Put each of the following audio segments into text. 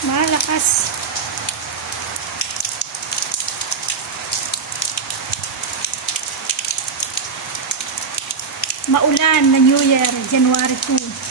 Malakas. Maulan na New Year, January 2.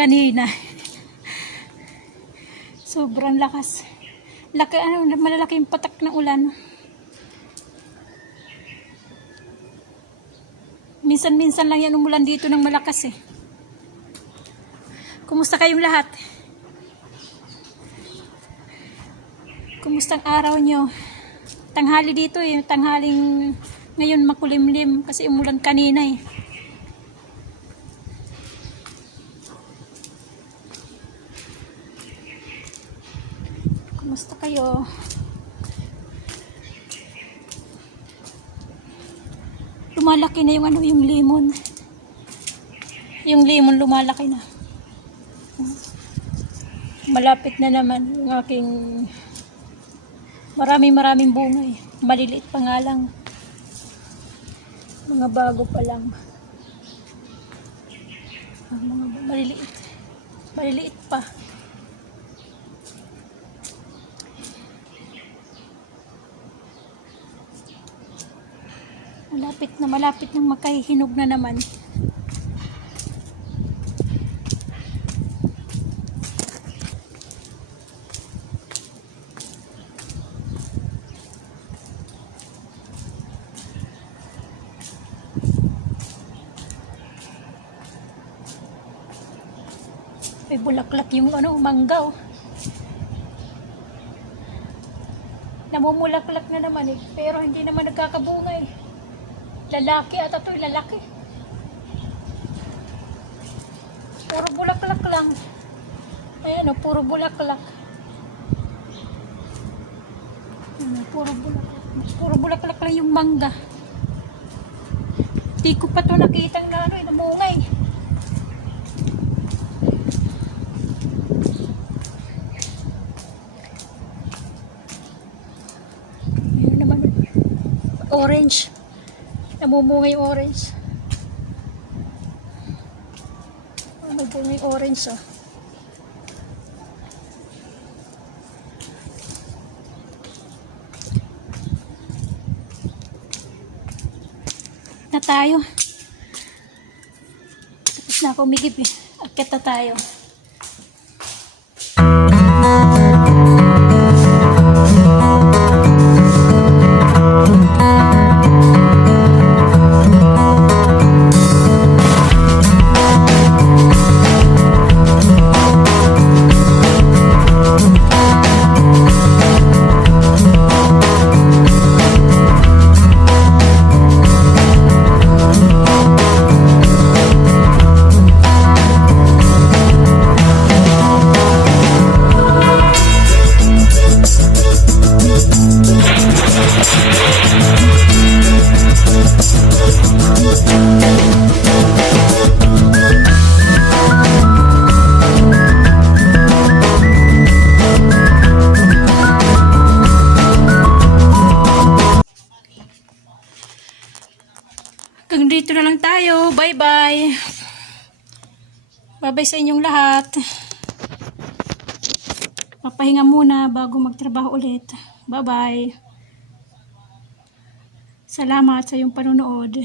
Kanina. Sobrang lakas. Malalaki yung patak ng ulan. Minsan-minsan lang yan umulan dito ng malakas eh. Kumusta kayong lahat? Kumusta ang araw nyo? Tanghali dito eh. Tanghaling ngayon makulimlim kasi umulan kanina eh. Kumusta kayo? Lumalaki na yung lemon. Yung lemon lumalaki na. Malapit na naman yung aking maraming bunga eh. Maliliit pa nga lang. Mga bago pa lang. Mga maliliit. Maliliit pa. Malapit nang makahihinog na naman. May bulaklak yung mangga oh. Namumulaklak na naman eh, pero hindi naman nagkakabunga eh. Lalaki ata to, lalaki. Puro bulaklak lang. Ayan o, puro bulaklak. Puro bulaklak. Puro bulaklak lang yung mangga. Di ko pa to nakitang na ano, namungay. Ayan naman. Orange. Namumungay yung orange. Ano po yung orange oh. Na tayo. Tapos na ako umigib eh. Akit na tayo. Hanggang dito na lang tayo. Bye-bye. Bye-bye sa inyong lahat. Papahinga muna bago magtrabaho ulit. Bye-bye. Salamat sa iyong panonood.